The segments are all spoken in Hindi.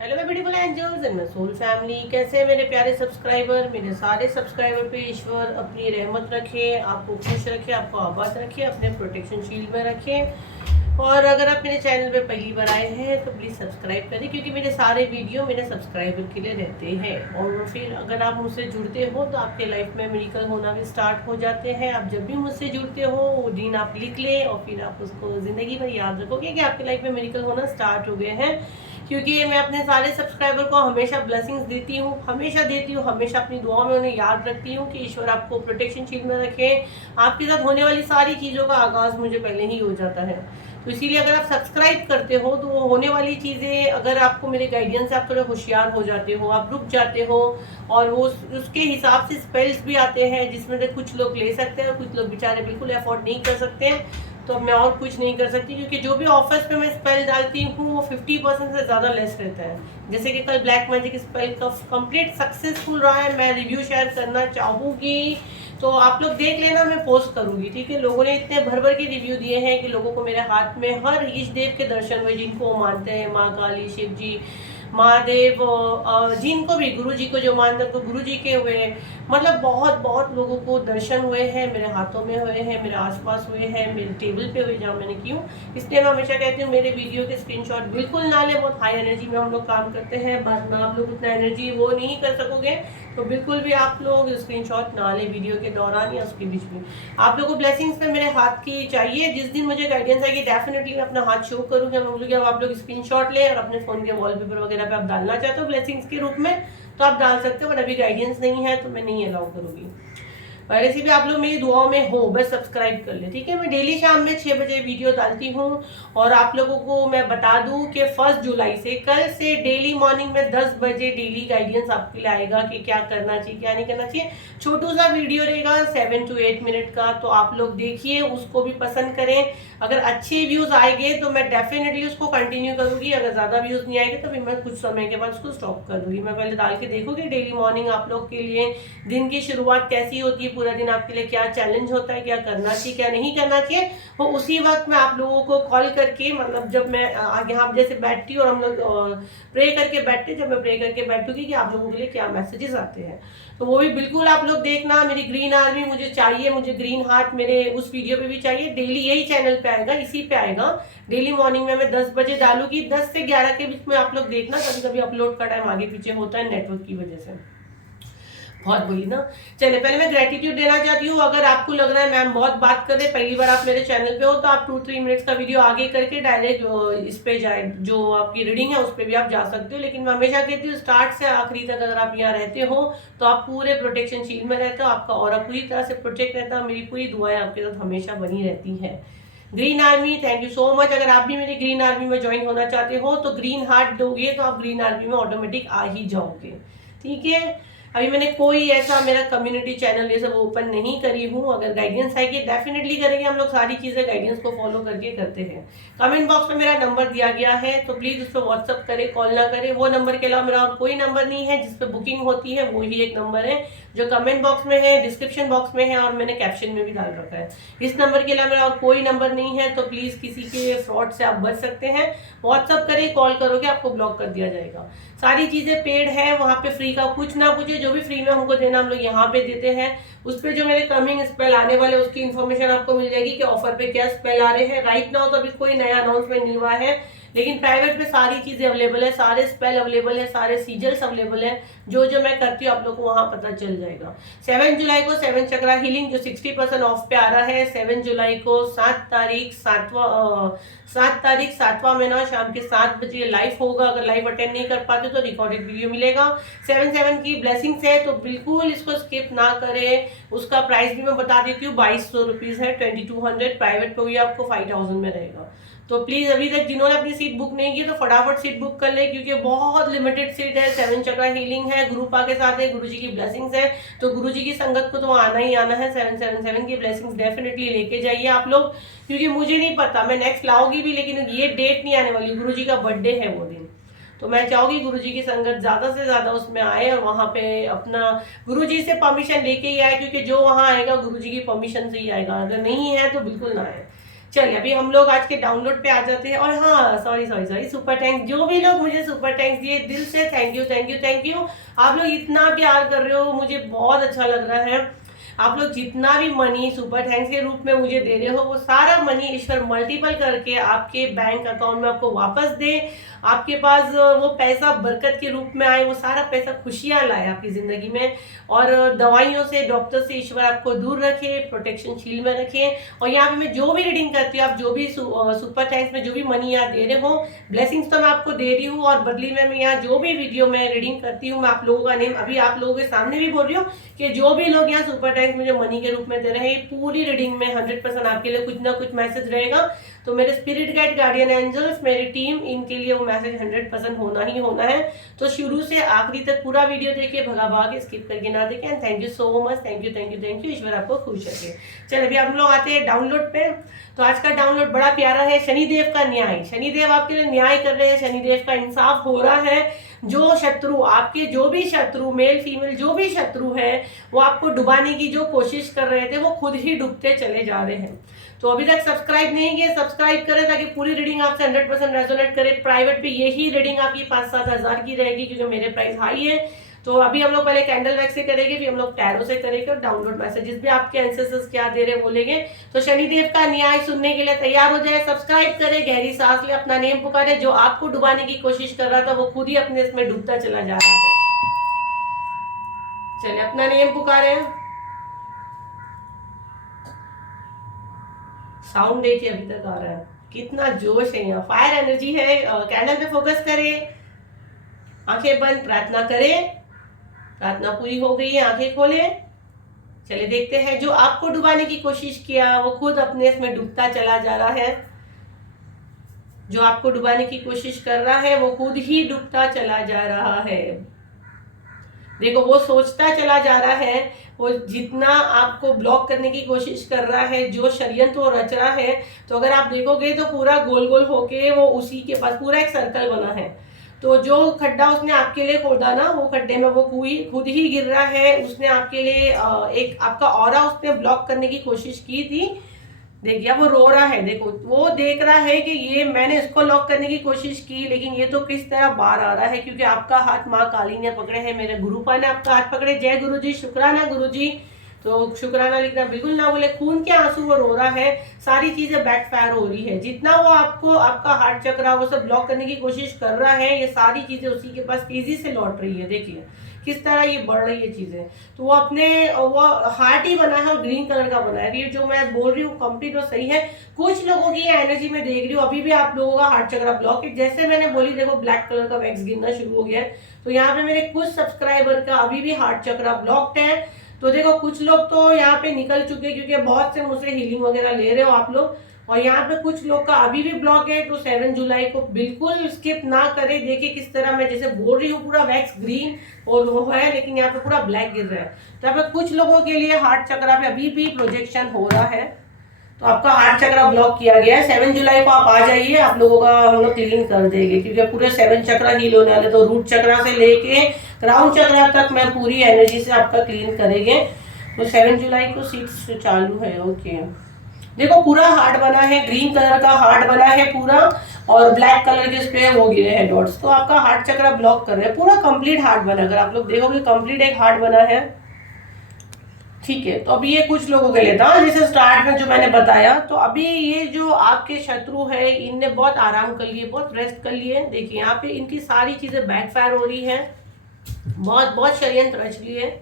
हेलो मैं beautiful angels and my soul family. कैसे हैं मेरे प्यारे सब्सक्राइबर? मेरे सारे सब्सक्राइबर पे ईश्वर अपनी रहमत रखे, आपको खुश रखे, आपको आबाद रखे, अपने प्रोटेक्शन शील्ड में रखे। और अगर आप मेरे चैनल पे पहली बार आए हैं तो प्लीज़ सब्सक्राइब करें, क्योंकि मेरे सारे वीडियो मेरे सब्सक्राइबर के लिए रहते हैं। और फिर अगर आप मुझसे जुड़ते हो तो आपके लाइफ में मिरेकल होना भी स्टार्ट हो जाते हैं। आप जब भी मुझसे जुड़ते हो वो दिन आप लिख लें और फिर आप उसको ज़िंदगी भर याद रखोगे कि आपके लाइफ में मिरेकल होना स्टार्ट हो गए हैं। क्योंकि मैं अपने सारे सब्सक्राइबर को हमेशा ब्लेसिंग्स देती हूँ, हमेशा देती हूँ, हमेशा अपनी दुआओं में उन्हें याद रखती हूँ कि ईश्वर आपको प्रोटेक्शन शील्ड में रखे। आपके साथ होने वाली सारी चीज़ों का आगाज़ मुझे पहले ही हो जाता है। तो इसीलिए अगर आप सब्सक्राइब करते हो तो वो होने वाली चीज़ें, अगर आपको मेरे गाइडेंस से आप थोड़े होशियार हो जाते हो, आप रुक जाते हो। और वो उसके हिसाब से स्पेल्स भी आते हैं जिसमें से कुछ लोग ले सकते हैं और कुछ लोग बेचारे बिल्कुल अफोर्ड नहीं कर सकते हैं। तो अब मैं और कुछ नहीं कर सकती, क्योंकि जो भी ऑफर्स पे मैं स्पेल डालती हूँ वो 50% से ज़्यादा लेस रहता है। जैसे कि कल ब्लैक मैजिक स्पेल का कंप्लीट सक्सेसफुल रहा है, मैं रिव्यू शेयर करना चाहूँगी। तो आप लोग देख लेना, मैं पोस्ट करूँगी, ठीक है। लोगों ने इतने भर भर के रिव्यू दिए हैं कि लोगों को मेरे हाथ में हर ईष्ट देव के दर्शन हुए, जिनको वो मानते हैं, माँ काली, शिव जी, महादेव, जिनको भी गुरु जी को जो मानते हैं तो गुरु जी के हुए। मतलब बहुत बहुत लोगों को दर्शन हुए हैं, मेरे हाथों में हुए हैं, मेरे आसपास हुए हैं, मेरे टेबल पे हुए जहाँ मैंने क्यों। इसलिए मैं हमेशा कहती हूँ मेरे वीडियो के स्क्रीनशॉट बिल्कुल ना लें। बहुत हाई एनर्जी में हम लोग काम करते हैं, बाद में आप लोग उतना एनर्जी वो नहीं कर सकोगे। तो बिल्कुल भी आप लोग स्क्रीनशॉट ना लें वीडियो के दौरान या उसके बीच में। आप लोगों को ब्लेसिंग्स में मेरे हाथ की चाहिए। जिस दिन मुझे गाइडेंस आएगी डेफिनेटली मैं अपना हाथ शो करूँगी। हम बोलूँगी अब आप लोग स्क्रीनशॉट लें और अपने फ़ोन के वॉलपेपर वगैरह पे आप डालना चाहते हो ब्लेसिंग्स के रूप में तो आप डाल सकते हो, बट अभी गाइडेंस नहीं है तो मैं नहीं अलाउ करूँगी। और ऐसे भी आप लोग मेरी दुआओं में हो, बस सब्सक्राइब कर ले, ठीक है। मैं डेली शाम में 6 बजे वीडियो डालती हूँ। और आप लोगों को मैं बता दूं कि 1 जुलाई से, कल से डेली मॉर्निंग में 10 बजे डेली गाइडेंस आपके लिए आएगा कि क्या करना चाहिए क्या नहीं करना चाहिए। छोटू सा वीडियो रहेगा 7 to 8 मिनट का, तो आप लोग देखिए, उसको भी पसंद करें। अगर अच्छे व्यूज आएंगे तो मैं डेफिनेटली उसको कंटिन्यू करूंगी। अगर ज्यादा व्यूज नहीं आएंगे तो फिर मैं कुछ समय के बाद उसको स्टॉप कर दूंगी। मैं पहले डाल के देखूंगी डेली मॉर्निंग आप लोग के लिए दिन की शुरुआत कैसी होती है, पूरा दिन आपके लिए क्या चैलेंज होता है, क्या करना चाहिए क्या नहीं करना चाहिए। वो उसी वक्त मैं आप लोगों को कॉल करके, मतलब जब मैं आगे हम जैसे बैठती हूँ और हम लोग प्रे करके बैठते, जब मैं प्रे करके बैठूंगी कि आप लोगों के लिए क्या मैसेजेस आते हैं, तो वो भी बिल्कुल आप लोग देखना। मेरी ग्रीन आर्मी मुझे चाहिए, मुझे ग्रीन हार्ट मेरे उस वीडियो पे भी चाहिए। डेली यही चैनल पे आएगा, इसी पे आएगा। डेली मॉर्निंग में मैं 10 बजे डालूंगी, 10 से 11 के बीच में आप लोग देखना। कभी कभी अपलोड का टाइम आगे पीछे होता है नेटवर्क की वजह से। बहुत बोली ना। चलिए, पहले मैं ग्रेटिट्यूड देना चाहती हूँ। अगर आपको लग रहा है मैम बहुत बात कर रहे, पहली बार आप मेरे चैनल पे हो, तो आप 2-3 मिनट्स का वीडियो आगे करके डायरेक्ट इस पे जाए, जो आपकी रीडिंग है उस पर भी आप जा सकते हो। लेकिन मैं हमेशा कहती हूँ स्टार्ट से आखिरी तक अगर आप यहाँ रहते हो तो आप पूरे प्रोटेक्शन शील्ड में रहते हो, आपका ऑरा पूरी तरह से प्रोटेक्ट रहता है। मेरी पूरी दुआएं आपके साथ हमेशा बनी रहती है। Green army, thank you so much. अगर आप भी मेरी ग्रीन आर्मी में ज्वाइन होना चाहते हो तो ग्रीन हार्ट दोगे तो आप ग्रीन आर्मी में ऑटोमेटिक आ ही जाओगे, ठीक है। अभी मैंने कोई ऐसा मेरा कम्युनिटी चैनल ये सब ओपन नहीं करी हूँ। अगर गाइडेंस आएगी डेफिनेटली करेंगे, हम लोग सारी चीज़ें गाइडेंस को फॉलो करके करते हैं। कमेंट बॉक्स में मेरा नंबर दिया गया है, तो प्लीज़ उस पर व्हाट्सअप करें, कॉल ना करें। वो नंबर के अलावा मेरा और कोई नंबर नहीं है। जिस पे बुकिंग होती है वो ही एक नंबर है जो कमेंट बॉक्स में है, डिस्क्रिप्शन बॉक्स में है और मैंने कैप्शन में भी डाल रखा है। इस नंबर के अलावा मेरा और कोई नंबर नहीं है, तो प्लीज़ किसी के फ्रॉड से आप बच सकते हैं। व्हाट्सअप करें, कॉल करोगे आपको ब्लॉक कर दिया जाएगा। सारी चीज़ें पेड है, वहाँ पे फ्री का कुछ ना कुछ है। जो भी फ्री में हमको देना हम लोग यहाँ पे देते हैं। उस पर जो मेरे कमिंग स्पेल आने वाले उसकी इन्फॉर्मेशन आपको मिल जाएगी कि ऑफर पे क्या स्पेल आ रहे हैं। राइट नाउ तो अभी कोई नया अनाउंसमेंट नहीं हुआ है, लेकिन प्राइवेट में सारी चीजें अवेलेबल है, सारे स्पेल अवेलेबल है, सारे सीजल्स अवेलेबल है। जो जो मैं करती हूँ आप लोग को वहां पता चल जाएगा। 7 जुलाई को 7 चक्रा हीलिंग जो 60% ऑफ पे आ रहा है। 7 जुलाई को 7 तारीख 7वां महीना शाम के 7 बजे लाइव होगा। अगर लाइव अटेंड नहीं कर पाते तो रिकॉर्डेड वीडियो मिलेगा। 7/7 की ब्लेसिंग्स है, तो बिल्कुल इसको स्किप ना करें। उसका प्राइस भी मैं बता देती हूँ, 2200 रुपीज है, 2200। प्राइवेट पे भी आपको 5000 में रहेगा। तो प्लीज अभी तक जिन्होंने अपनी सीट बुक नहीं की तो फटाफट सीट बुक कर ले, क्योंकि बहुत लिमिटेड सीट है। 7 चक्रा हीलिंग है, ग्रुप आके साथ है, गुरुजी की ब्लेसिंग्स है, तो गुरुजी की संगत को तो आना ही आना है। 777 की ब्लेसिंग्स डेफिनेटली लेके जाइए आप लोग, क्योंकि मुझे नहीं पता मैं नेक्स्ट लाऊंगी भी, लेकिन ये डेट नहीं आने वाली। गुरुजी का बर्थडे है वो दिन, तो मैं चाहूंगी गुरुजी की संगत ज्यादा से ज्यादा उसमें आए और वहां पे अपना गुरुजी से परमिशन लेके ही आए, क्योंकि जो वहां आएगा गुरुजी की परमिशन से ही आएगा। अगर नहीं है तो बिल्कुल ना आए। चलिए अभी हम लोग आज के डाउनलोड पे आ जाते हैं। और हाँ, सॉरी सुपर थैंक्स, जो भी लोग मुझे सुपर थैंक्स दिए, दिल से thank you thank you thank you. आप लोग इतना प्यार कर रहे हो, मुझे बहुत अच्छा लग रहा है। आप लोग जितना भी मनी सुपर थैंक्स के रूप में मुझे दे रहे हो, वो सारा मनी ईश्वर मल्टीपल करके आपके बैंक अकाउंट में आपको वापस दे। आपके पास वो पैसा बरकत के रूप में आए, वो सारा पैसा खुशियां लाए आपकी जिंदगी में। और दवाइयों से, डॉक्टर से ईश्वर आपको दूर रखे, प्रोटेक्शन शील्ड में रखे। और यहाँ पे मैं जो भी रीडिंग करती हूँ, आप जो भी सुपर थैंक्स में जो भी मनी यहाँ दे रहे हो, ब्लेसिंग्स तो मैं आपको दे रही हूँ, और बदली में मैं यहाँ जो भी वीडियो में रीडिंग करती हूँ, मैं आप लोगों का नेम अभी आप लोगों के सामने भी बोल रही हूँ कि जो भी लोग यहाँ सुपर थैंक्स मुझे मनी के रूप में दे रहे हैं, पूरी रीडिंग में 100% आपके लिए कुछ ना कुछ मैसेज रहेगा। तो मेरे स्पिरिट गाइड, गार्डियन एंजल्स, मेरी टीम, इनके लिए वो मैसेज 100% होना ही होना है। तो शुरू से आखिरी तक पूरा वीडियो देखिए, भला भाग स्किप करके ना देखें। And thank you so much, thank you thank you thank you. ईश्वर आपको खुश रखे। चलिए अभी आप लोग आते हैं डाउनलोड पे। तो आज का डाउनलोड बड़ा प्यारा है, शनिदेव का न्याय। शनिदेव आपके लिए न्याय कर रहे हैं, शनिदेव का इंसाफ हो रहा है। जो शत्रु, आपके जो भी शत्रु, मेल फीमेल जो भी शत्रु है, वो आपको डुबाने की जो कोशिश कर रहे थे, वो खुद ही डूबते चले जा रहे हैं। तो अभी तक सब्सक्राइब नहीं किए, सब्सक्राइब करें ताकि पूरी रीडिंग आपसे 100% रेजोनेट करे। प्राइवेट पे यही रीडिंग आपकी 5-7 हज़ार की रहेगी, क्योंकि मेरे प्राइस हाई है। तो अभी हम लोग पहले कैंडल वैक्स से करेंगे, फिर हम लोग टैरो से करेंगे, और डाउनलोड मैसेजेस भी आपके एंसेस्टर्स क्या दे रहे हैं बोलेंगे। तो शनिदेव का न्याय सुनने के लिए तैयार हो जाए, सब्सक्राइब करें, गहरी सांस ले, अपना नेम पुकारे। जो आपको डुबाने की कोशिश कर रहा था, वो खुद ही अपने इसमें डूबता चला जा रहा है। चलिए अपना नेम पुकारे। साउंड देखिए अभी तक आ रहा है, कितना जोश है यहाँ, फायर एनर्जी है। कैंडल पे फोकस करें, आंखें बंद, प्रार्थना करें। प्रार्थना पूरी हो गई है, आंखें खोलें। चलिए देखते हैं, जो आपको डुबाने की कोशिश किया, वो खुद अपने इसमें डूबता चला जा रहा है। जो आपको डुबाने की कोशिश कर रहा है, वो खुद ही डूबता चला जा रहा है। देखो, वो सोचता चला जा रहा है, वो जितना आपको ब्लॉक करने की कोशिश कर रहा है, जो षड्यंत्र वो रच रहा है। तो अगर आप देखोगे तो पूरा गोल गोल होके वो उसी के पास पूरा एक सर्कल बना है। तो जो खड्डा उसने आपके लिए खोदा ना, वो खड्डे में वो खुद ही गिर रहा है। उसने आपके लिए एक आपका ऑरा उसने ब्लॉक करने की कोशिश की थी। देखिए वो रो रहा है, देखो वो देख रहा है कि ये मैंने इसको लॉक करने की कोशिश की, लेकिन ये तो किस तरह बाहर आ रहा है, क्योंकि आपका हाथ माँ काली ने पकड़े हैं, मेरे गुरुपा ने आपका हाथ पकड़े। जय गुरु जी, शुक्राना गुरु जी। तो शुक्राना लिखना बिल्कुल ना बोले, खून के आंसू वो रो रहा है। सारी चीजें बैकफायर हो रही है, जितना वो आपको आपका हार्ट चक्र वो सब ब्लॉक करने की कोशिश कर रहा है, ये सारी चीजें उसी के पास तेजी से लौट रही है। देखिए किस तरह ये बढ़ रही है चीजें। तो वो अपने वो हार्ट ही बना है और ग्रीन कलर का बना है। ये जो मैं बोल रही हूँ कंप्लीट और सही है। कुछ लोगों की एनर्जी में देख रही हूँ, अभी भी आप लोगों का हार्ट चक्र ब्लॉक है। जैसे मैंने बोली, देखो ब्लैक कलर का वैक्स गिरना शुरू हो गया है। तो यहाँ पे मेरे कुछ सब्सक्राइबर का अभी भी हार्ट चक्र ब्लॉक्ड है। तो देखो कुछ लोग तो यहाँ पे निकल चुके हैं, क्योंकि बहुत से मुझसे हीलिंग वगैरह ले रहे हो आप लोग। और यहाँ पे कुछ लोग का अभी भी ब्लॉक है। तो 7 जुलाई को बिल्कुल स्किप ना करें। देखिए किस तरह मैं जैसे बोल रही हूँ, पूरा वैक्स ग्रीन और वो है, लेकिन यहाँ पे पूरा ब्लैक गिर रहा है। तो यहाँ पे कुछ लोगों के लिए हार्ट चक्र पे अभी भी प्रोजेक्शन हो रहा है। तो आपका हार्ट चक्र ब्लॉक किया गया है। 7 जुलाई को आप आ जाइए, आप लोगों का हम लोग क्लीन कर देंगे, क्योंकि पूरे 7 चक्र हील होने वाले। तो रूट चक्र से लेके क्राउन चक्र तक मैं पूरी एनर्जी से आपका क्लीन करेंगे। तो 7 जुलाई को सीट्स चालू है। ओके, देखो पूरा हार्ट बना है, ग्रीन कलर का हार्ट बना है पूरा, और ब्लैक कलर के इस पे वो गिरे हैं डॉट्स। तो आपका हार्ट चक्र ब्लॉक कर रहे हैं, पूरा कंप्लीट हार्ट बना। अगर आप लोग देखोगे कंप्लीट एक हार्ट बना है। ठीक है, तो अभी ये कुछ लोगों के लिए था, जैसे स्टार्ट में जो मैंने बताया। तो अभी ये जो आपके शत्रु है, इनने बहुत आराम कर लिए, बहुत रेस्ट कर लिए। देखिए यहाँ पे इनकी सारी चीजें बैकफायर हो रही है, बहुत बहुत षड्यंत्र रच लिए।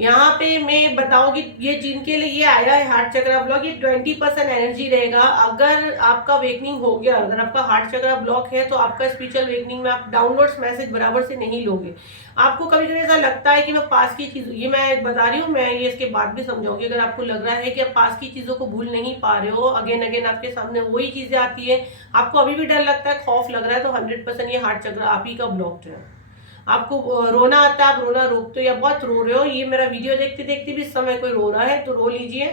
यहाँ पे मैं बताऊंगी, ये जिनके लिए ये आया है हार्ट चक्र ब्लॉक, ये 20% एनर्जी रहेगा। अगर आपका वेकनिंग हो गया, अगर आपका हार्ट चक्र ब्लॉक है, तो आपका स्पिरिचुअल वेकनिंग में आप डाउनलोड्स मैसेज बराबर से नहीं लोगे। आपको कभी कभी ऐसा लगता है कि मैं पास की चीज, ये मैं बता रही हूँ, मैं ये इसके बाद भी समझाऊंगी। अगर आपको लग रहा है कि आप पास की चीजों को भूल नहीं पा रहे हो, अगेन अगेन आपके सामने वही चीजें आती है, आपको अभी भी डर लगता है, खौफ लग रहा है, तो 100% ये हार्ट चक्र आप ही का ब्लॉक्ड है। आपको रोना आता है, आप रोना रोकते हो या बहुत रो रहे हो, ये मेरा वीडियो देखते देखते भी इस समय कोई रो रहा है तो रो लीजिए।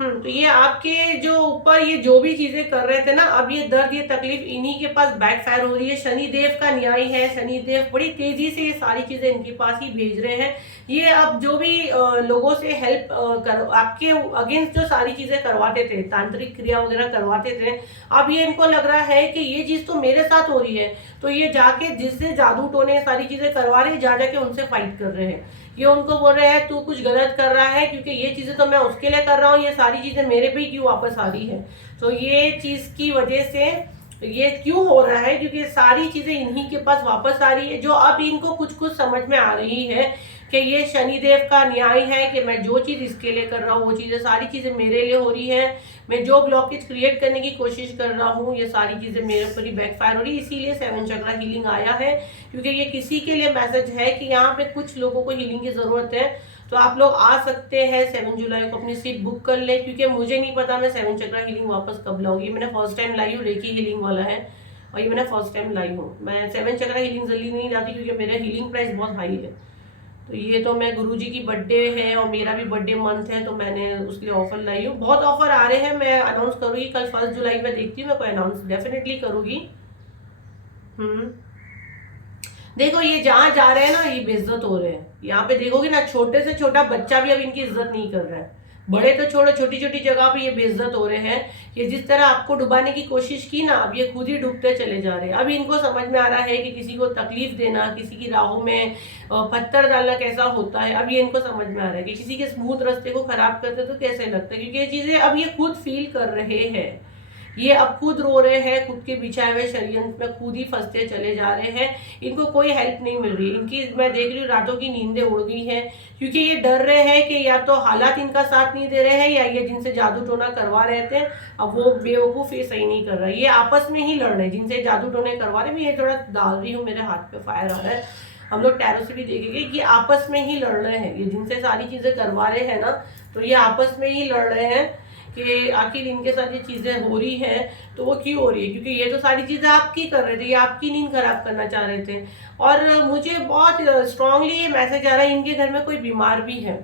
तो ये आपके जो ऊपर ये जो भी चीजें कर रहे थे ना, अब ये दर्द ये तकलीफ इन्हीं के पास बैकफायर हो रही है। शनिदेव का न्याय है, शनिदेव बड़ी तेजी से ये सारी चीजें इनके पास ही भेज रहे हैं। ये अब जो भी लोगों से हेल्प कर आपके अगेंस्ट जो सारी चीजें करवाते थे, तांत्रिक क्रिया वगैरह करवाते थे, अब ये इनको लग रहा है कि ये चीज तो मेरे साथ हो रही है, तो ये जाके जिससे जादू टोने सारी चीजें करवा रहे हैं, जा जाके उनसे फाइट कर रहे हैं। ये उनको बोल रहे हैं तू कुछ गलत कर रहा है, क्योंकि ये चीजें तो मैं उसके लिए कर रहा हूँ, ये सारी चीजें मेरे पे क्यों वापस आ रही है। तो ये चीज की वजह से ये क्यों हो रहा है, क्योंकि सारी चीजें इन्हीं के पास वापस आ रही है। जो अब इनको कुछ कुछ समझ में आ रही है कि ये शनिदेव का न्याय है, कि मैं जो चीज इसके लिए कर रहा हूँ वो चीजें सारी चीजें मेरे लिए हो रही है। मैं जो ब्लॉकेज क्रिएट करने की कोशिश कर रहा हूँ ये सारी चीजें मेरे ऊपर ही बैकफायर हो रही है। इसीलिए 7 चक्रा हीलिंग आया है, क्योंकि ये किसी के लिए मैसेज है कि यहाँ पे कुछ लोगों को हीलिंग की जरूरत है। तो आप लोग आ सकते हैं 7 जुलाई को, अपनी सीट बुक कर ले, क्योंकि मुझे नहीं पता मैं 7 चक्रा हीलिंग वापस कब लाऊंगी। मैंने फर्स्ट टाइम लाई हूँ, रेकी हीलिंग वाला है, और ये मैंने फर्स्ट टाइम लाई हूँ। मैं 7 चक्रा हीलिंग जल्दी नहीं लाती, क्योंकि मेरा हीलिंग प्राइस बहुत हाई है। तो ये तो मैं गुरुजी की बर्थडे है और मेरा भी बर्थडे मंथ है, तो मैंने उसके लिए ऑफर लाई हूँ। बहुत ऑफर आ रहे हैं, मैं अनाउंस करूंगी कल 1 जुलाई में, देखती हूँ मैं कोई अनाउंस डेफिनेटली करूंगी। देखो ये जहां जा रहे हैं ना, ये बेइज्जत हो रहे हैं। यहाँ पे देखोगे ना, छोटे से छोटा बच्चा भी अब इनकी इज्जत नहीं कर रहा है। बड़े तो छोड़ो, छोटी छोटी जगह पे ये बेइज्जत हो रहे हैं। ये जिस तरह आपको डुबाने की कोशिश की ना, अब ये खुद ही डूबते चले जा रहे हैं। अब इनको समझ में आ रहा है कि किसी को तकलीफ देना, किसी की राहों में पत्थर डालना कैसा होता है। अब ये इनको समझ में आ रहा है कि किसी के स्मूथ रास्ते को खराब करते तो कैसे लगता है, क्योंकि ये चीजें अब ये खुद फील कर रहे हैं। ये अब खुद रो रहे हैं, खुद के बिछाए हुए षड्यंत्र में खुद ही फंसते चले जा रहे हैं। इनको कोई हेल्प नहीं मिल रही। इनकी मैं देख रही हूँ रातों की नींदें उड़ गई हैं, क्योंकि ये डर रहे हैं कि या तो हालात इनका साथ नहीं दे रहे हैं, या ये जिनसे जादू टोना करवा रहे थे अब वो बेवकूफ ये सही नहीं कर रहा है। ये आपस में ही लड़ रहे हैं, जिनसे जादू टोने करवा रहे हैं। मैं ये थोड़ा डाल रही हूँ, मेरे हाथ पे फायर आ रहा है। हम लोग टैरो से भी देखेंगे कि आपस में ही लड़ रहे हैं। ये जिनसे सारी चीजें करवा रहे हैं ना, तो ये आपस में ही लड़ रहे हैं कि आखिर इनके साथ ये चीजें हो रही हैं तो वो क्यों हो रही है, क्योंकि ये तो सारी चीजें आपकी कर रहे थे, ये आपकी नींद खराब करना चाह रहे थे। और मुझे बहुत स्ट्रांगली ये मैसेज आ रहा है, इनके घर में कोई बीमार भी है।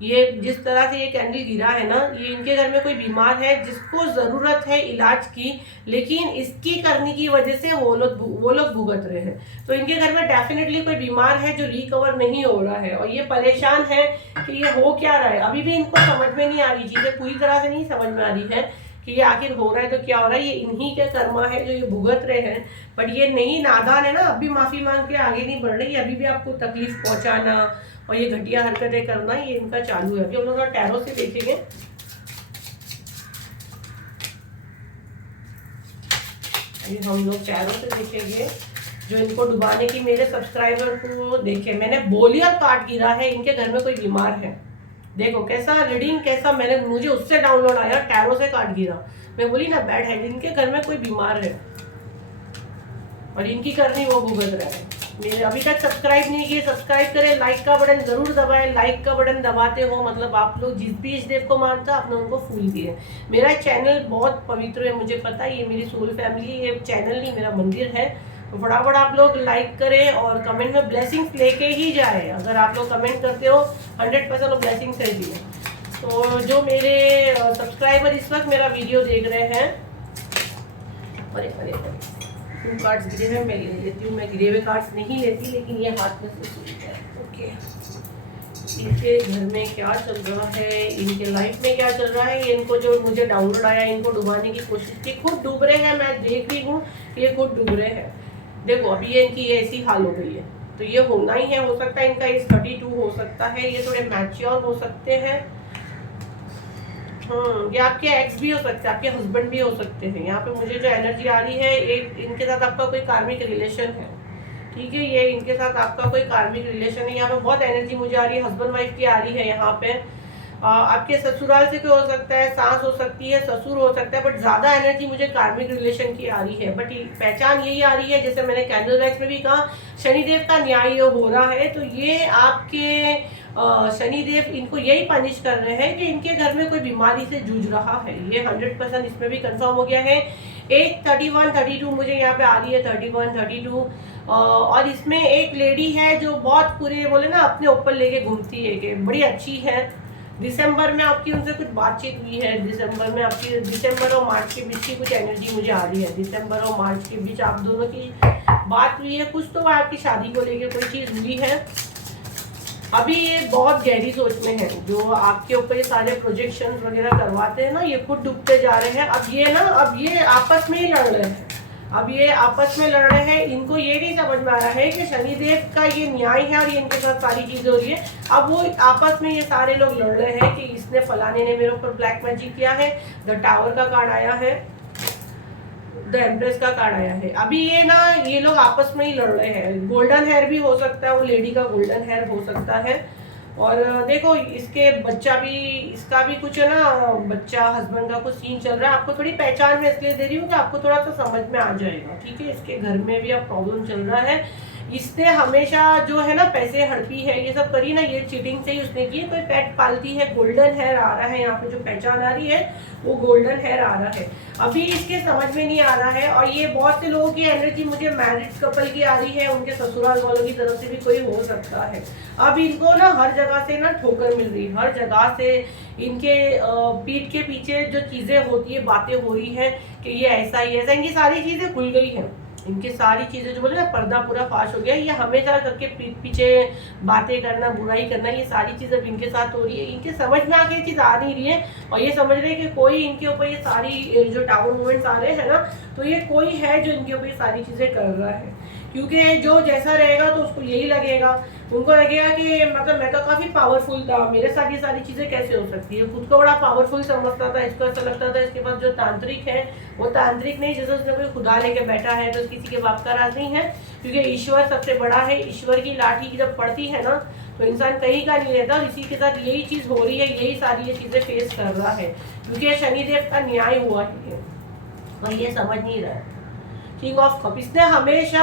ये जिस तरह से ये कैंडल गिरा है ना, ये इनके घर में कोई बीमार है जिसको जरूरत है इलाज की, लेकिन इसकी करने की वजह से वो लोग भुगत रहे हैं। तो इनके घर में डेफिनेटली कोई बीमार है जो रिकवर नहीं हो रहा है, और ये परेशान है कि ये हो क्या रहा है। अभी भी इनको समझ में नहीं आ रही, चीजें पूरी तरह से नहीं समझ में आ रही है कि ये आखिर हो रहा है तो क्या हो रहा है। ये इन्हीं के कर्मा है जो ये भुगत रहे हैं, बट ये नहीं नादान है ना, अब भी माफी मांग के आगे नहीं बढ़ रही। अभी भी आपको तकलीफ पहुंचाना और ये घटिया हरकतें करना, ये इनका चालू है। अभी हम लोग टैरो से देखेंगे। अभी हम लोग टैरो से देखेंगे जो इनको डुबाने की मेरे सब्सक्राइबर को देखे। मैंने बोलियर कार्ड गिरा है, इनके घर में कोई बीमार है। देखो कैसा रीडिंग, कैसा मुझे उससे डाउनलोड आया, टैरो से कार्ड गिरा। मैं बोली ना बैड है, इनके घर में कोई बीमार है और इनकी करनी वो भुगत रहा है। मेरे अभी तक सब्सक्राइब नहीं किए, सब्सक्राइब करें, लाइक का बटन जरूर दबाएं। लाइक का बटन दबाते हो मतलब आप लोग जिस भी इस देव को मानता आपने उनको फूल दिए। मेरा चैनल बहुत पवित्र है, मुझे पता है, ये मेरी सोल फैमिली, ये चैनल नहीं मेरा मंदिर है। तो फटाफट आप लोग लाइक करें और कमेंट में ब्लेसिंग्स लेके ही जाए। अगर आप लोग कमेंट करते हो 100% ब्लेसिंग्स है जी। तो जो मेरे सब्सक्राइबर इस वक्त मेरा वीडियो देख रहे हैं, अरे 2 कार्ड्स गिरे हैं, मैं ले लेती हूँ। मैं गिरे हुए कार्ड्स नहीं लेती, लेकिन ये हाथ में से सूझ है। ओके, इनके घर में क्या चल रहा है, इनके लाइफ में क्या चल रहा है। ये इनको जो मुझे डाउनलोड आया, इनको डुबाने की कोशिश की, खुद डूब रहे हैं। मैं देख रही हूँ ये खुद डूब रहे हैं। देखो अभी ये इनकी ऐसी हाल हो गई है, तो ये होना ही है। हो सकता है इनका एज 32 हो सकता है, ये थोड़े मैच्योर हो सकते हैं। ये आपके एक्स भी हो सकते हैं, आपके हस्बैंड भी हो सकते हैं। यहाँ पे मुझे जो एनर्जी आ रही है, एक इनके साथ आपका कोई कार्मिक रिलेशन है, ठीक है। ये इनके साथ आपका कोई कार्मिक रिलेशन है। यहाँ पे बहुत एनर्जी मुझे आ रही है, हस्बैंड वाइफ की आ रही है। यहाँ पे आपके ससुराल से कोई हो सकता है, सास हो सकती है, ससुर हो सकता है, बट ज्यादा एनर्जी मुझे कार्मिक रिलेशन की आ रही है। बट पहचान यही आ रही है, जैसे मैंने कैंडल वैक्स में भी कहा, शनिदेव का न्याय हो रहा है। तो ये आपके शनिदेव इनको यही पनिश कर रहे हैं कि इनके घर में कोई बीमारी से जूझ रहा है। ये 100% इसमें भी कंफर्म हो गया है। एक 31, 32 मुझे यहाँ पे आ रही है, 31, 32। और इसमें एक लेडी है जो बहुत पूरे बोले ना अपने ऊपर लेके घूमती है कि बड़ी अच्छी है, दिसंबर में आपकी उनसे कुछ बातचीत हुई है, दिसंबर में आपकी, दिसंबर और मार्च के बीच की कुछ एनर्जी मुझे आ रही है। दिसंबर और मार्च के बीच आप दोनों की बात हुई है, कुछ तो आपकी शादी को लेकर कोई चीज़ हुई है। अभी ये बहुत गहरी सोच में है, जो आपके ऊपर ये सारे प्रोजेक्शन वगैरह करवाते हैं ना, ये खुद डूबते जा रहे हैं। अब ये आपस में ही लड़ रहे हैं, अब ये आपस में लड़ रहे हैं। इनको ये नहीं समझ में आ रहा है कि शनिदेव का ये न्याय है और ये इनके साथ सारी चीजें हो रही है। अब वो आपस में ये सारे लोग लड़ रहे हैं कि इसने फलाने ने मेरे ऊपर ब्लैक मैजिक किया है। द टावर का कार्ड आया है, द एम्प्रेस का कार्ड आया है। अभी ये लोग आपस में ही लड़ रहे हैं। गोल्डन हेयर भी हो सकता है, वो लेडी का गोल्डन हेयर हो सकता है। और देखो इसके बच्चा भी, इसका भी कुछ है ना, बच्चा हस्बैंड का कुछ सीन चल रहा है। आपको थोड़ी पहचान में इसलिए दे रही हूँ कि आपको थोड़ा सा समझ में आ जाएगा, ठीक है। इसके घर में भी अब प्रॉब्लम चल रहा है। इसने हमेशा जो है ना पैसे हड़पी है, ये सब करी ना, ये चीटिंग से ही उसने की। कोई पेट पालती है, गोल्डन हेयर आ रहा है यहाँ पे, जो पहचान आ रही है वो गोल्डन हेयर आ रहा है। अभी इसके समझ में नहीं आ रहा है। और ये बहुत से लोगों की एनर्जी मुझे मैरिड कपल की आ रही है, उनके ससुराल वालों की तरफ से भी कोई हो सकता है। अब इनको ना हर जगह से ना ठोकर मिल रही है, हर जगह से इनके पीठ के पीछे जो चीजें होती है, बातें हो रही है कि ये ऐसा ही ऐसा, इनकी सारी चीजें खुल गई है। इनकी सारी चीजें जो बोले ना, पर्दा पूरा फाश हो गया। ये हमेशा करके पीठ पीछे बातें करना, बुराई करना, ये सारी चीजें अब इनके साथ हो रही है। इनके समझ में आके ये चीज आ नहीं रही है और ये समझ रहे हैं कि कोई इनके ऊपर ये सारी जो टावर मूवमेंट्स आ रहे हैं ना, तो ये कोई है जो इनके ऊपर ये सारी चीजें कर रहा है। क्योंकि जो जैसा रहेगा तो उसको यही लगेगा, उनको लगेगा कि मतलब मैं तो काफी पावरफुल था, मेरे साथ ये सारी चीजें कैसे हो सकती है। खुद को बड़ा पावरफुल समझता था, इसको ऐसा लगता था इसके पास जो तांत्रिक है वो तांत्रिक नहीं, जैसे उसने कोई खुदा लेके बैठा है तो किसी के बाप का राज नहीं है। क्योंकि ईश्वर सबसे बड़ा है। ईश्वर की लाठी जब पड़ती है ना तो इंसान कहीं का नहीं रहता। और इसी के साथ यही चीज हो रही है, यही सारी ये चीजें फेस कर रहा है, क्योंकि शनिदेव का न्याय हुआ है और ये समझ नहीं रहा है। किंग ऑफ कप, इसने हमेशा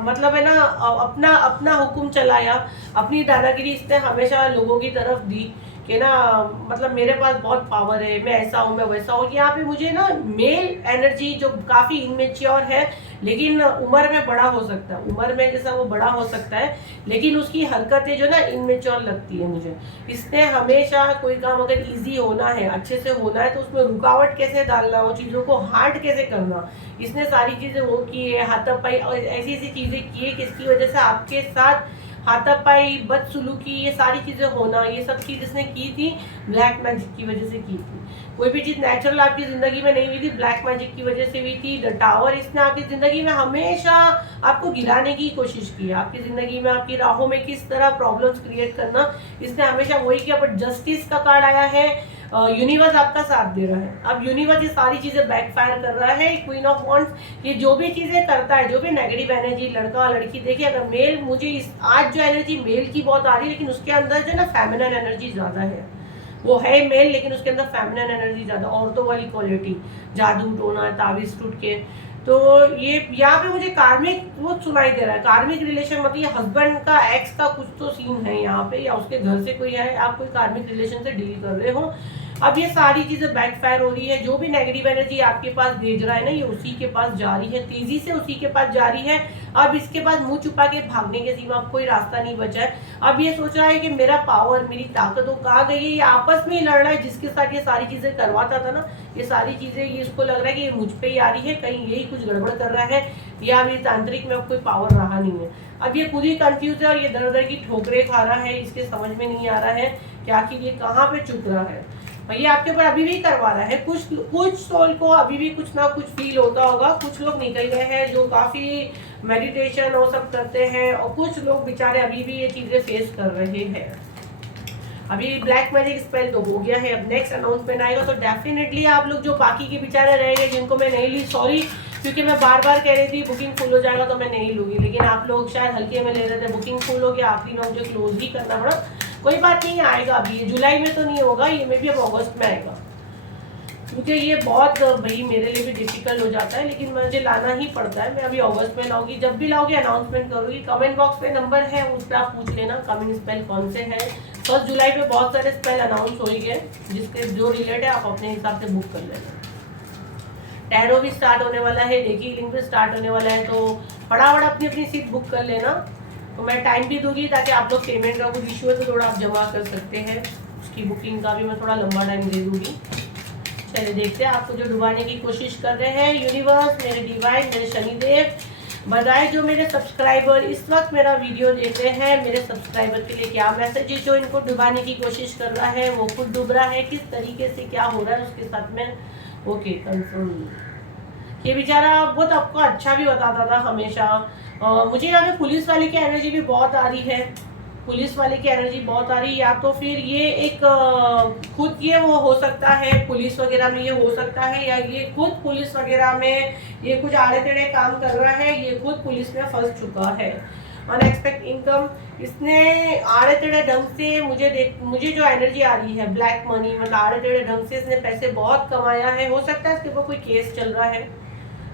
मतलब है ना अपना अपना हुक्म चलाया, अपनी दादागिरी इसने हमेशा लोगों की तरफ दी कि ना मतलब मेरे पास बहुत पावर है, मैं ऐसा हूँ, मैं वैसा हूँ। यहाँ पे मुझे ना मेल एनर्जी जो काफी इनमेच्योर है, लेकिन उम्र में बड़ा हो सकता है, उम्र में जैसा वो बड़ा हो सकता है, लेकिन उसकी हरकतें जो ना इनमेच्योर लगती है मुझे। इसने हमेशा कोई काम अगर इजी होना है, अच्छे से होना है, तो उसमें रुकावट कैसे डालना, वो चीज़ों को हार्ड कैसे करना, इसने सारी चीज़ें वो की है। हाथापाई और ऐसी ऐसी चीज़ें की है किसकी वजह से आपके साथ हाथापाई, बदसलूकी, ये सारी चीज़ें होना, ये सब चीज़ इसने की थी ब्लैक मैजिक की वजह से की थी। कोई भी चीज़ नेचुरल आपकी ज़िंदगी में नहीं हुई थी, ब्लैक मैजिक की वजह से हुई थी। द टावर, इसने आपकी ज़िंदगी में हमेशा आपको गिराने की कोशिश की है। आपकी ज़िंदगी में, आपकी राहों में किस तरह प्रॉब्लम्स क्रिएट करना, इसने हमेशा वही किया। बट जस्टिस का कार्ड आया है, यूनिवर्स आपका साथ दे रहा है। अब यूनिवर्स ये सारी चीजें बैकफायर कर रहा है। क्वीन ऑफ वॉन्ड्स ये जो भी चीजें करता है, जो भी नेगेटिव एनर्जी, लड़का लड़की, देखिए अगर मेल, मुझे इस आज जो एनर्जी मेल की बहुत आ रही है, लेकिन उसके अंदर जो ना फेमिनिन एनर्जी ज्यादा है। वो है मेल लेकिन उसके अंदर फेमिनिन एनर्जी ज्यादा, औरतों वाली क्वालिटी, जादू टोना, ताबीज टूट के। तो ये यहाँ पे मुझे कार्मिक वो सुनाई दे रहा है। कार्मिक रिलेशन मतलब ये हस्बैंड का, एक्स का कुछ तो सीन है यहाँ पे, या उसके घर से कोई है, आप कोई कार्मिक रिलेशन से डील कर रहे हो। अब ये सारी चीजें बैकफायर हो रही है। जो भी नेगेटिव एनर्जी आपके पास भेज रहा है ना, ये उसी के पास जा रही है, तेजी से उसी के पास जा रही है। अब इसके पास मुंह छुपा के भागने के सिवा कोई रास्ता नहीं बचा है। अब ये सोच रहा है कि मेरा पावर, मेरी ताकत वो कहाँ गई है। ये आपस में ही लड़ रहा है, जिसके साथ ये सारी चीजें करवाता था ना, ये सारी चीजें, ये इसको लग रहा है कि ये मुझ पे ही आ रही है, कहीं यही कुछ गड़बड़ कर रहा है, या अभी तांत्रिक में अब कोई पावर रहा नहीं है। अब ये खुद ही कंफ्यूज है और ये दर दर की ठोकरें खा रहा है। इसके समझ में नहीं आ रहा है कि आखिर ये कहाँ पे चुक रहा है। ये आपके ऊपर अभी भी करवा रहा है। कुछ सोल को अभी भी कुछ ना कुछ फील होता होगा। कुछ लोग निकल गए हैं जो काफी मेडिटेशन और सब करते हैं, और कुछ लोग बेचारे अभी भी ये चीजें फेस कर रहे हैं। अभी ब्लैक मैजिक स्पेल तो हो गया है, अब नेक्स्ट अनाउंसमेंट आएगा तो डेफिनेटली आप लोग जो बाकी के बेचारे रहेंगे, जिनको मैं नहीं ली, सॉरी, क्योंकि मैं बार बार कह रही थी बुकिंग फुल हो जाएगा तो मैं नहीं लूंगी, लेकिन आप लोग शायद हल्के में ले रहे थे। बुकिंग फुल हो गया, आखिरी में मुझे क्लोज ही करना पड़ा। कोई बात नहीं, आएगा अभी, ये जुलाई में तो नहीं होगा, ये मे भी अब अगस्त में आएगा, क्योंकि ये बहुत भाई मेरे लिए भी डिफिकल्ट हो जाता है, लेकिन मुझे लाना ही पड़ता है। मैं अभी अगस्त में लाऊंगी, जब भी लाऊंगी अनाउंसमेंट करूंगी। कमेंट बॉक्स में नंबर है, उस पर आप पूछ लेना कमिंग स्पेल कौन से हैं। 1 जुलाई पे बहुत सारे स्पेल अनाउंस हो गए, जिसके जो रिलेटेड है आप अपने हिसाब से बुक कर लेना। टैरो भी स्टार्ट होने वाला है, डेकी हीलिंग भी स्टार्ट होने वाला है, तो फटाफट अपनी अपनी सीट बुक कर लेना। तो मैं टाइम भी दूंगी ताकि आप लोग पेमेंट का कुछ इशू है तो थोड़ा आप जमा कर सकते हैं। उसकी बुकिंग का भी मैं थोड़ा लंबा टाइम दे दूँगी। चलिए देखते हैं आपको जो डुबाने की कोशिश कर रहे हैं यूनिवर्स, मेरे डिवाइन, मेरे शनिदेव, बताए जो मेरे सब्सक्राइबर इस वक्त मेरा वीडियो देख रहे हैं, मेरे सब्सक्राइबर के लिए क्या मैसेज है जो इनको डुबाने की कोशिश कर रहा है, वो खुद डूब रहा है, किस तरीके से क्या हो रहा है उसके साथ में। Okay confirm. ये बेचारा बहुत आपको अच्छा भी बताता था हमेशा। मुझे यहाँ पे पुलिस वाले की एनर्जी भी बहुत आ रही है, पुलिस वाले की एनर्जी बहुत आ रही है। या तो फिर ये एक खुद ये वो हो सकता है, पुलिस वगैरह में ये हो सकता है, या ये खुद पुलिस वगैरह में ये कुछ आड़े टेढ़े काम कर रहा है, ये खुद पुलिस में फंस चुका है। अनएक्सपेक्टेड इनकम, इसने आड़े टेढ़े ढंग से मुझे जो एनर्जी आ रही है ब्लैक मनी, मतलब आड़े टेढ़े ढंग से इसने पैसे बहुत कमाया है। हो सकता है इसके ऊपर कोई केस चल रहा है,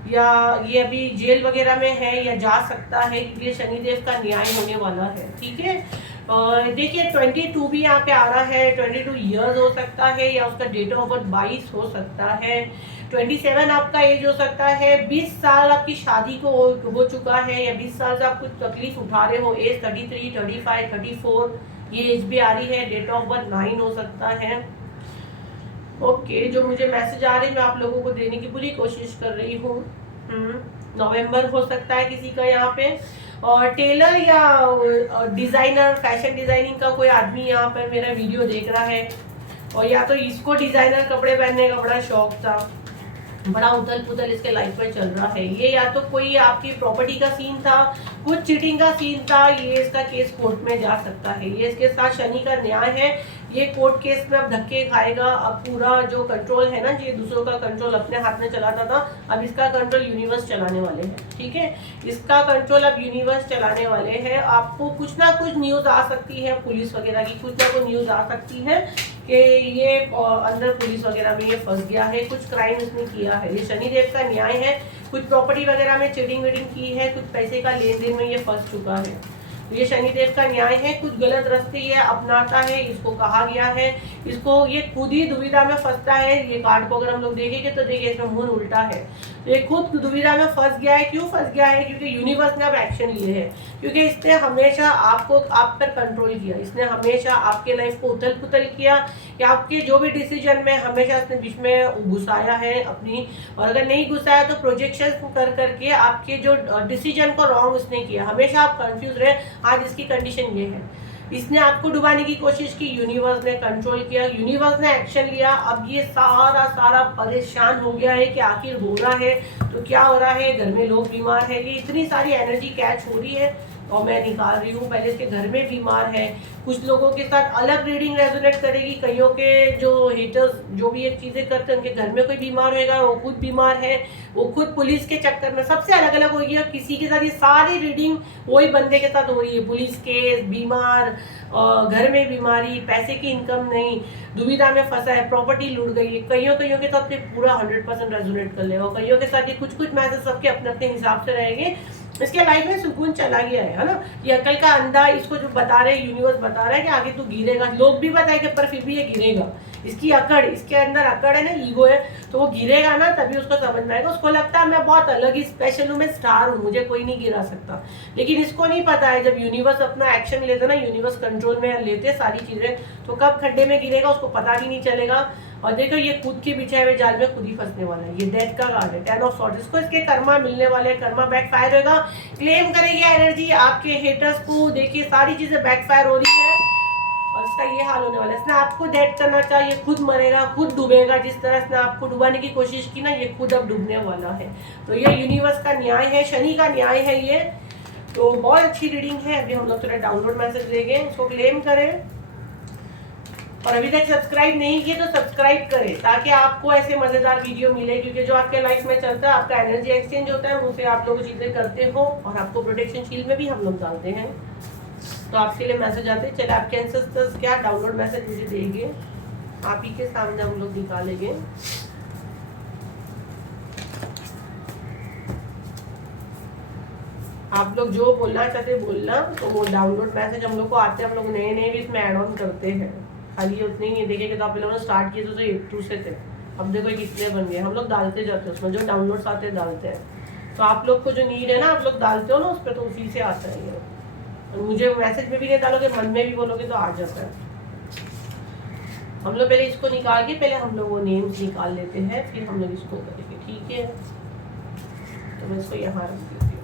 या ये अभी जेल वगैरह में है, या जा सकता है, क्योंकि शनिदेव का न्याय होने वाला है। ठीक है, देखिए 22 भी यहाँ पे आ रहा है, 22 ईयर्स हो सकता है, या उसका डेट ऑफ बर्थ 22 हो सकता है। 27 आपका एज हो सकता है, 20 साल आपकी शादी को हो चुका है, या 20 साल से आप कुछ तकलीफ उठा रहे हो। एज 33, 35, 34 ये एज भी आ रही है। डेट ऑफ बर्थ 9 हो सकता है। ओके, जो मुझे मैसेज आ रही है मैं आप लोगों को देने की पूरी कोशिश कर रही हूँ। नवंबर हो सकता है किसी का यहाँ पे, और टेलर या डिजाइनर, फैशन डिजाइनिंग का कोई आदमी यहाँ पर मेरा वीडियो देख रहा है, और या तो इसको डिजाइनर कपड़े पहनने का बड़ा शौक था, बड़ा उथल पुथल इसके लाइफ में चल रहा है। ये या तो कोई आपकी प्रॉपर्टी का सीन था, कुछ चीटिंग का सीन था, ये इसका केस कोर्ट में जा सकता है। ये इसके साथ शनि का न्याय है, ये कोर्ट केस में अब धक्के खाएगा। अब पूरा जो कंट्रोल है ना, ये दूसरों का कंट्रोल अपने हाथ में चलाता था, अब इसका कंट्रोल यूनिवर्स चलाने वाले हैं। ठीक है, इसका कंट्रोल अब यूनिवर्स चलाने वाले हैं। आपको कुछ ना कुछ न्यूज़ आ सकती है पुलिस वगैरह की, कुछ ना कुछ न्यूज़ आ सकती है कि ये अंदर पुलिस वगैरह में ये फंस गया है, कुछ क्राइम इसने किया है। ये शनिदेव का न्याय है, कुछ प्रॉपर्टी वगैरह में चीटिंग वीटिंग की है, कुछ पैसे का लेन देन में ये फंस चुका है। ये शनिदेव का न्याय है, कुछ गलत रास्ते ये अपनाता है, इसको कहा गया है, इसको ये खुद ही दुविधा में फंसता है। ये कार्ड को अगर हम लोग देखेंगे तो देखिए इसमें मुंह उल्टा है, ये खुद दुविधा में फंस गया है। क्यों फंस गया है? क्योंकि यूनिवर्स ने अब एक्शन लिए है, क्योंकि इसने हमेशा आपको आप पर कंट्रोल किया, इसने हमेशा आपके लाइफ को उथल पुथल किया, या आपके जो भी डिसीजन में हमेशा इसने बीच में घुसाया है अपनी, और अगर नहीं घुसाया तो प्रोजेक्शन कर करके आपके जो डिसीजन को रॉन्ग इसने किया, हमेशा आप कंफ्यूज रहे। आज इसकी कंडीशन ये है, इसने आपको डुबाने की कोशिश की, यूनिवर्स ने कंट्रोल किया, यूनिवर्स ने एक्शन लिया। अब ये सारा परेशान हो गया है कि आखिर हो रहा है तो क्या हो रहा है, घर में लोग बीमार है, ये इतनी सारी एनर्जी कैच हो रही है और मैं निकाल रही हूँ। पहले इसके घर में बीमार है, कुछ लोगों के साथ अलग रीडिंग रेजोनेट करेगी, कईयों के जो हेटर्स जो भी एक चीज़ें करते हैं उनके घर में कोई बीमार होएगा, वो खुद बीमार है, वो खुद पुलिस के चक्कर में सबसे अलग अलग होगी। और किसी के साथ ये सारी रीडिंग वही बंदे के साथ हो रही है, पुलिस केस, बीमार, घर में बीमारी, पैसे की इनकम नहीं, दुविधा में फंसा है, प्रॉपर्टी लूट गई है। कईयों के साथ ये पूरा 100% रेजोनेट कर लेगा, कईयों के साथ ये कुछ मैसेज सबके अपने अपने हिसाब से रहेंगे। इसके लाइफ में सुकून चला गया है ना, ये अकल का अंधा इसको जो बता रहे हैं, यूनिवर्स बता रहा है कि आगे तू गिरेगा, लोग भी बताएंगे पर फिर भी ये गिरेगा। इसकी अकड़, इसके अंदर अकड़ है ना, ईगो है, तो वो गिरेगा ना तभी उसको समझ में आएगा। उसको लगता है मैं बहुत अलग ही स्पेशल हूँ, मैं स्टार हूँ, मुझे कोई नहीं गिरा सकता। लेकिन इसको नहीं पता है जब यूनिवर्स अपना एक्शन लेते ना, यूनिवर्स कंट्रोल में लेते सारी चीजें, तो कब खड्डे में गिरेगा उसको पता भी नहीं चलेगा। और देखो ये खुद के बिछाए हुए जाल में खुद ही फंसने वाला है। ये डेथ का कार्ड है, 10 ऑफ सॉर्ड्स, इसको इसके कर्मा मिलने वाले, कर्मा बैकफायर होगा, क्लेम करेगी एनर्जी आपके हेटर्स को। देखिए सारी चीजें बैकफायर हो रही है और इसका ये हाल होने वाला है। इसने आपको डेथ करना चाहिए, खुद मरेगा, खुद डूबेगा। जिस तरह इसने आपको डुबाने की कोशिश की ना, ये खुद अब डूबने वाला है। तो ये यूनिवर्स का न्याय है, शनि का न्याय है ये। तो बहुत अच्छी रीडिंग है। अभी हम लोग थोड़ा डाउनलोड मैसेज देंगे, इसको क्लेम करें। और अभी तक सब्सक्राइब नहीं किए तो सब्सक्राइब करें ताकि आपको ऐसे मजेदार वीडियो मिले, क्योंकि जो आपके लाइफ में चलता है, आपका एनर्जी एक्सचेंज होता है, उनसे आप लोग चीजें करते हो और आपको प्रोटेक्शन शील्ड में भी हम लोग डालते हैं। तो आपके लिए मैसेज आते हैं। चले आपके एंसेस्टर्स क्या डाउनलोड मैसेज मुझे देंगे, आप ही के सामने हम लोग निकालेंगे। आप लोग जो बोलना चाहते बोलना, तो वो डाउनलोड मैसेज हम लोग को आते हैं, हम लोग नए नए भी इसमें ऐड ऑन करते हैं। खाली उतने ही देखेंगे तो आप लोगों ने स्टार्ट किए तो 1-2 से थे, अब देखो कितने बन गए। हम लोग डालते जाते हैं उसमें, जो डाउनलोड्स आते हैं डालते हैं। तो आप लोग को जो नीड है ना, आप लोग डालते हो ना उस पर, तो उसी से आता है ये। मुझे मैसेज में भी नहीं डालोगे, मन में भी बोलोगे तो आ जाता है। हम लोग पहले इसको निकाल के पहले हम लोग वो नेम्स निकाल लेते हैं, फिर हम लोग इसको करेंगे, ठीक है। तो मैं इसको यहाँ रख देती हूँ।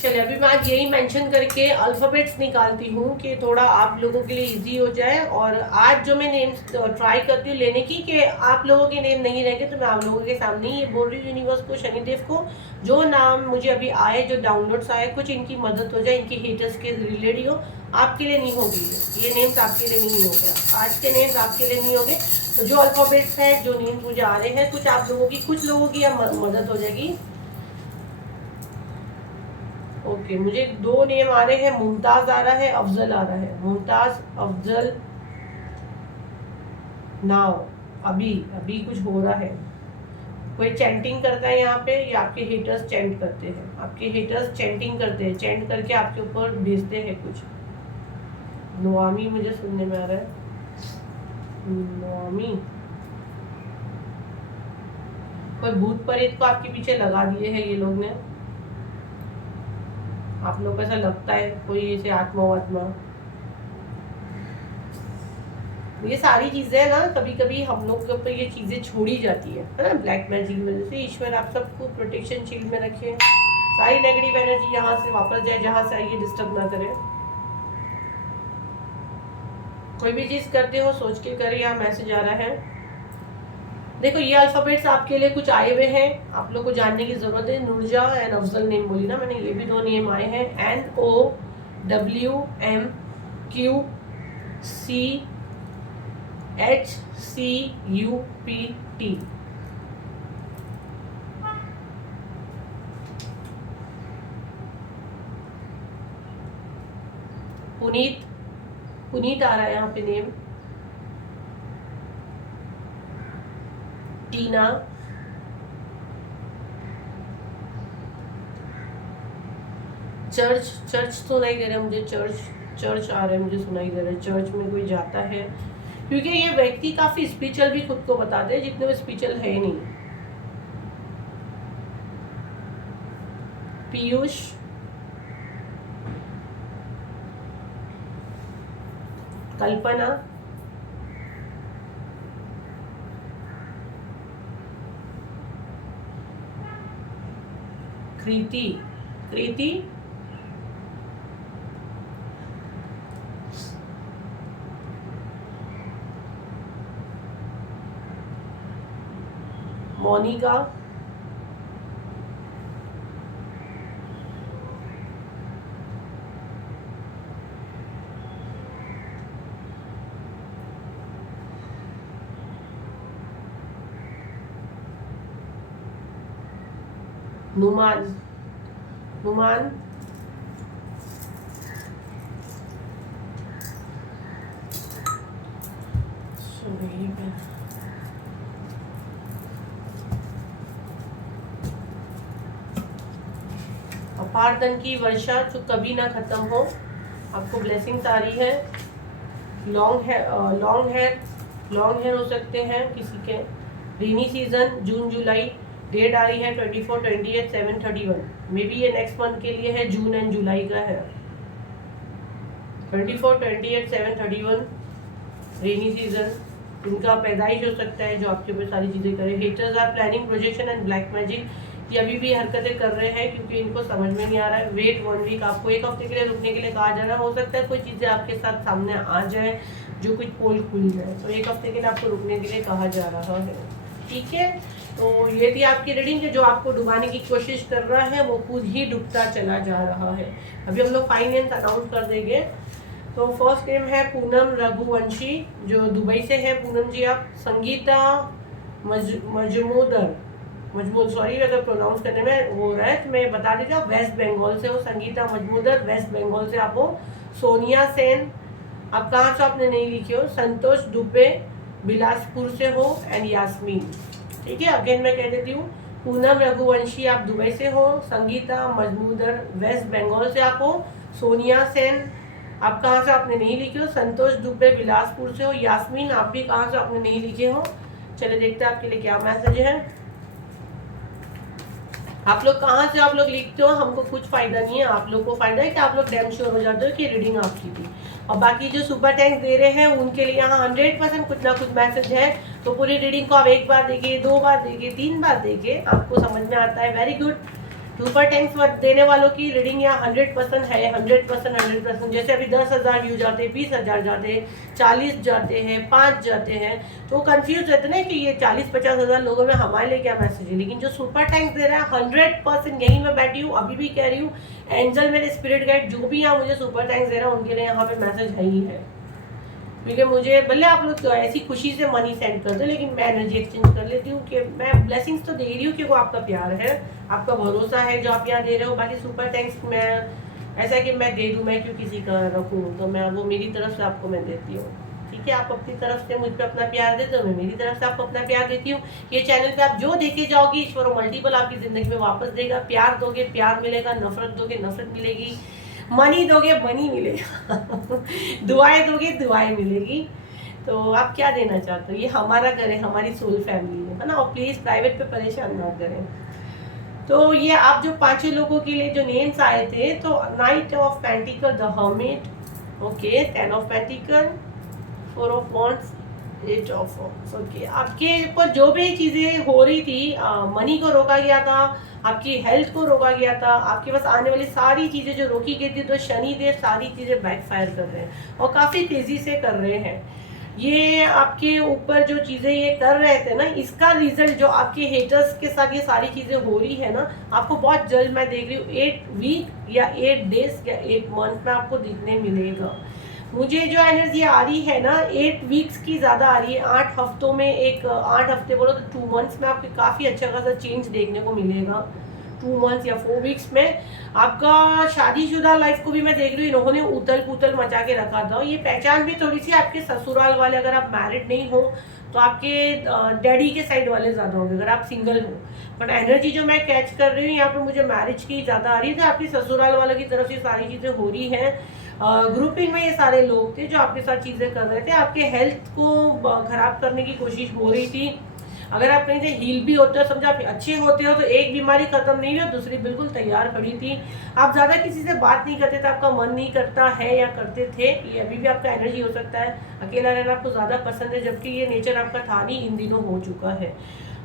चलिए अभी मैं आज यही मेंशन करके अल्फ़ाबेट्स निकालती हूँ कि थोड़ा आप लोगों के लिए इजी हो जाए। और आज जो मैं नेम्स ट्राई करती हूँ लेने की कि आप लोगों के नेम नहीं रहेंगे, तो मैं आप लोगों के सामने ही ये बोल रही हूँ यूनिवर्स को, शनिदेव को, जो नाम मुझे अभी आए, जो डाउनलोड्स आए, कुछ इनकी मदद हो जाए, इनकी हेटर्स के रिलेटेड हो। आपके लिए नहीं होगी ये नेम्स, आपके लिए नहीं हो गया, आज के नेम्स आपके लिए नहीं होंगे। तो जो अल्फ़ाबेट्स हैं, जो नेम्स मुझे आ रहे हैं, कुछ आप लोगों की, कुछ लोगों की मदद हो जाएगी। ओके, मुझे 2 नेम आ रहे हैं, मुमताज आ रहा है, अफजल आ रहा है, मुमताज, अफजल। नाउ अभी कुछ हो रहा है, कोई चैंटिंग करता है यहाँ पे, या आपके हेटर्स चैंट करते हैं, आपके हेटर्स चैंटिंग करते हैं, चैंट करके आपके ऊपर भेजते हैं कुछ। नोआमी मुझे सुनने में आ रहा है, नोआमी। कोई भूत प्रेत को आपके पीछे लगा दिए हैं ये लोग ने, आप लोग को ऐसा लगता है कोई ऐसे आत्मा वात्मा। ये सारी चीजें ना कभी कभी हम लोग के ऊपर ये चीजें छोड़ी जाती है ना, ब्लैक मैजिक की वजह से। ईश्वर आप सबको प्रोटेक्शन शील्ड में रखे, सारी नेगेटिव एनर्जी यहाँ से वापस जाए, जहाँ से ये डिस्टर्ब ना करे। कोई भी चीज करते हो सोच के करे। यहाँ मैसेज आ रहा है, देखो ये अल्फाबेट्स आपके लिए कुछ आए हुए हैं, आप लोग को जानने की जरूरत है। नुरजा एंड अफजल नेम बोली ना मैंने, ये भी 2 नेम आए हैं, NOWMQCHCUPT। पुनीत आ रहा है यहाँ पे नेम, टीना, चर्च तो नहीं दे रहा मुझे, चर्च आ रहा है, मुझे सुनाई दे रहा है, चर्च में कोई जाता है, क्योंकि ये व्यक्ति काफी स्पिरिचुअल भी खुद को बताते हैं, जितने वो स्पिरिचुअल है नहीं। पीयूष, कल्पना, कृति, मोनिका, नुमान, अपार धन की वर्षा जो कभी ना खत्म हो, आपको ब्लेसिंग्स आ रही है। लॉन्ग हेयर हो सकते हैं किसी के। रेनी सीजन जून जुलाई, डेट आ रही है 24, 28, 7, 31, मे बी ये नेक्स्ट मंथ के लिए है, जून एंड जुलाई का है। 24, 28, 7, 31 रेनी सीजन, इनका पैदाइश हो सकता है जो आपके ऊपर सारी चीज़ें करे। Haters are planning projection and black magic, ये अभी भी हरकतें कर रहे हैं क्योंकि इनको समझ में नहीं आ रहा है। वेट 1 वीक, आपको 1 हफ्ते के लिए रुकने के लिए कहा जा रहा है। हो सकता है कोई चीज़ें आपके साथ सामने आ जाए जो कुछ पोल खुल जाए, तो 1 हफ्ते के लिए आपको रुकने के लिए कहा जा रहा है, ठीक है। तो ये थी आपकी रीडिंग, जो आपको डुबाने की कोशिश कर रहा है वो खुद ही डूबता चला जा रहा है। अभी हम लोग 5 नेम्स अनाउंस कर देंगे। तो फर्स्ट नेम है पूनम रघुवंशी, जो दुबई से है। पूनम जी आप। संगीता मजमूदर, सॉरी अगर प्रोनाउंस करने में हो रहा है तो मैं बता देती हूँ, वेस्ट बंगाल से हो। संगीता मजमूदर वेस्ट बंगाल से आप हो। सोनिया सेन, आप कहाँ से आपने नहीं लिखी हो। संतोष दुबे बिलासपुर से हो। एंड यास्मीन, ठीक है। अगेन मैं कह देती हूँ, पूनम रघुवंशी आप दुबई से हो। संगीता मजमूदर वेस्ट बंगाल से आप हो। सोनिया सेन आप कहाँ से आपने नहीं लिखे हो। संतोष दुबे बिलासपुर से हो। यास्मीन आप भी कहाँ से आपने नहीं लिखे हो। चलिए देखते हैं आपके लिए क्या मैसेज है। आप लोग कहाँ से आप लोग लिखते हो, हमको कुछ फायदा नहीं है, आप लोग को फायदा है कि आप लोग डैम श्योर हो जाते हो कि रीडिंग आपकी थी। और बाकी जो सुपर टैंक्स दे रहे हैं उनके लिए यहाँ 100% कुछ ना कुछ मैसेज है। तो पूरी रीडिंग को आप एक बार देखिए, 2 बार देखिए, 3 बार देखिए, आपको समझ में आता है। Very good. सुपर टैंक्स देने वालों की रीडिंग यहाँ 100% है, 100%। जैसे अभी 10,000 व्यू जाते हैं, 20,000 जाते हैं, 40 जाते हैं, 5 जाते हैं, तो कंफ्यूज रहते ना कि ये 40-50 हज़ार लोगों में हमारे लिए क्या मैसेज है। लेकिन जो सुपर टैंक्स दे रहा है 100%, यही मैं बैठी हूँ अभी भी कह रही हूँ, एंजल मेरे स्पिरिट गाइड जो भी यहाँ मुझे सुपर टैंक्स दे रहा है उनके लिए यहाँ पे मैसेज है ही है। क्योंकि मुझे भले आप लोग ऐसी खुशी से मनी सेंड कर दो, लेकिन मैं एनर्जी एक्सचेंज कर लेती हूँ कि मैं ब्लेसिंग्स तो दे रही हूँ कि वो आपका प्यार है, आपका भरोसा है जो आप यहाँ दे रहे हो। बाकी सुपर थैंक्स मैं ऐसा कि मैं दे दूँ, मैं क्यों किसी का रखूँ, तो मैं वो मेरी तरफ से आपको मैं देती हूँ। ठीक है, आप अपनी तरफ से मुझ पर अपना प्यार देते हो, मैं मेरी तरफ से आपको अपना प्यार देती हूँ। ये चैनल पे आप जो देखे जाओगे ईश्वर मल्टीपल आपकी ज़िंदगी में वापस देगा। प्यार दोगे प्यार मिलेगा, नफरत दोगे नफरत मिलेगी, मनी दोगे मनी मिलेगा दुआएं दोगे दुआएं मिलेगी। तो आप क्या देना चाहते हो, ये हमारा घर है, हमारी सोल फैमिली है ना। और प्लीज़ प्राइवेट पे परेशान ना करें। तो ये आप जो 5 लोगों के लिए जो नेम्स आए थे, तो night of pentacle, the hermit, okay, 10 of pentacle, 4 of wands, 8 of wands. Okay, आपके ऊपर जो भी चीज़ें हो रही थी, मनी को रोका गया था, आपकी हेल्थ को रोका गया था, आपके पास आने वाली सारी चीज़ें जो रोकी गई थी, तो शनि देव सारी चीज़ें बैकफायर कर रहे हैं और काफ़ी तेज़ी से कर रहे हैं। ये आपके ऊपर जो चीज़ें ये कर रहे थे ना, इसका रिजल्ट जो आपके हेटर्स के साथ ये सारी चीज़ें हो रही है ना, आपको बहुत जल्द मैं देख रही हूँ 8 वीक या 8 डेज या 8 मंथ में आपको दिखने मिलेगा। मुझे जो एनर्जी आ रही है ना 8 वीक्स की ज़्यादा आ रही है। 8 हफ्तों में 8 हफ्ते बोलो तो 2 मंथ्स में आपको काफ़ी अच्छा खासा चेंज देखने को मिलेगा। 2 मंथ्स या 4 वीक्स में आपका शादीशुदा लाइफ को भी मैं देख रही हूँ, इन्होंने उतल पुतल मचा के रखा था। ये पहचान भी थोड़ी सी आपके ससुराल वाले, अगर आप मैरिड नहीं हो तो आपके डैडी के साइड वाले ज़्यादा होंगे, अगर आप सिंगल हो। बट एनर्जी जो मैं कैच कर रही हूँ यहाँ पे मुझे मैरिज की ज़्यादा आ रही है, तो आपकी ससुराल वालों की तरफ से सारी चीज़ें हो रही हैं। ग्रुपिंग में ये सारे लोग थे जो आपके साथ चीज़ें कर रहे थे, आपके हेल्थ को खराब करने की कोशिश हो रही थी। अगर आप कहीं से हील भी होते हो, समझो आप अच्छे होते हो, तो एक बीमारी खत्म नहीं हुई, दूसरी बिल्कुल तैयार खड़ी थी। आप ज़्यादा किसी से बात नहीं करते थे, आपका मन नहीं करता है या करते थे, ये अभी भी आपका एनर्जी हो सकता है। अकेला रहना आपको ज़्यादा पसंद है, जबकि ये नेचर आपका था नहीं, इन दिनों हो चुका है।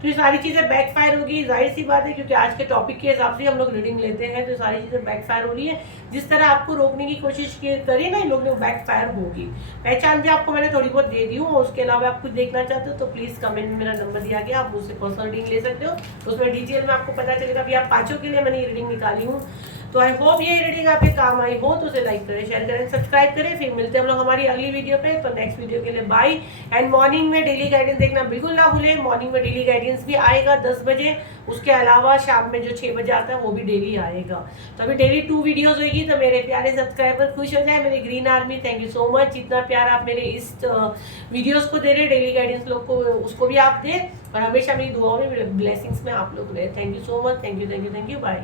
तो ये सारी चीज़ें बैकफायर होगी, जाहिर सी बात है, क्योंकि आज के टॉपिक के हिसाब से हम लोग रीडिंग लेते हैं, तो सारी चीज़ें बैकफायर हो रही है। जिस तरह आपको रोकने की कोशिश करी ना इन लोग ने, बैकफायर होगी। पहचान भी आपको मैंने थोड़ी बहुत दे दी हूँ, और उसके अलावा आप कुछ देखना चाहते हो तो प्लीज़ कमेंट में मेरा नंबर दिया गया, आप मुझसे पर्सनल रीडिंग ले सकते हो। उसमें डिटेल में आपको पता चलेगा। अभी आप 5 के लिए मैंने ये रीडिंग निकाली हूँ। तो आई होप ये रीडिंग आपके काम आई हो, तो उसे लाइक करें, शेयर करें, सब्सक्राइब करें। फिर मिलते हैं हम लोग हमारी अगली वीडियो पे। तो नेक्स्ट वीडियो के लिए बाय। एंड मॉर्निंग में डेली गाइडेंस देखना बिल्कुल ना भूलें। मॉर्निंग में डेली गाइडेंस भी आएगा 10 बजे, उसके अलावा शाम में जो 6 बजे आता है वो भी डेली आएगा। तो अभी डेली 2 वीडियोज़ होगी। तो मेरे प्यारे सब्सक्राइबर खुश हो जाए, मेरे green army, thank you so much. जितना प्यार आप मेरे इस वीडियोज़ को दे रहे, डेली गाइडेंस लोग को, उसको भी आप दें, और हमेशा मेरी दुआओं में, ब्लेसिंग्स में आप लोग रहे। Thank you so much, thank you, bye.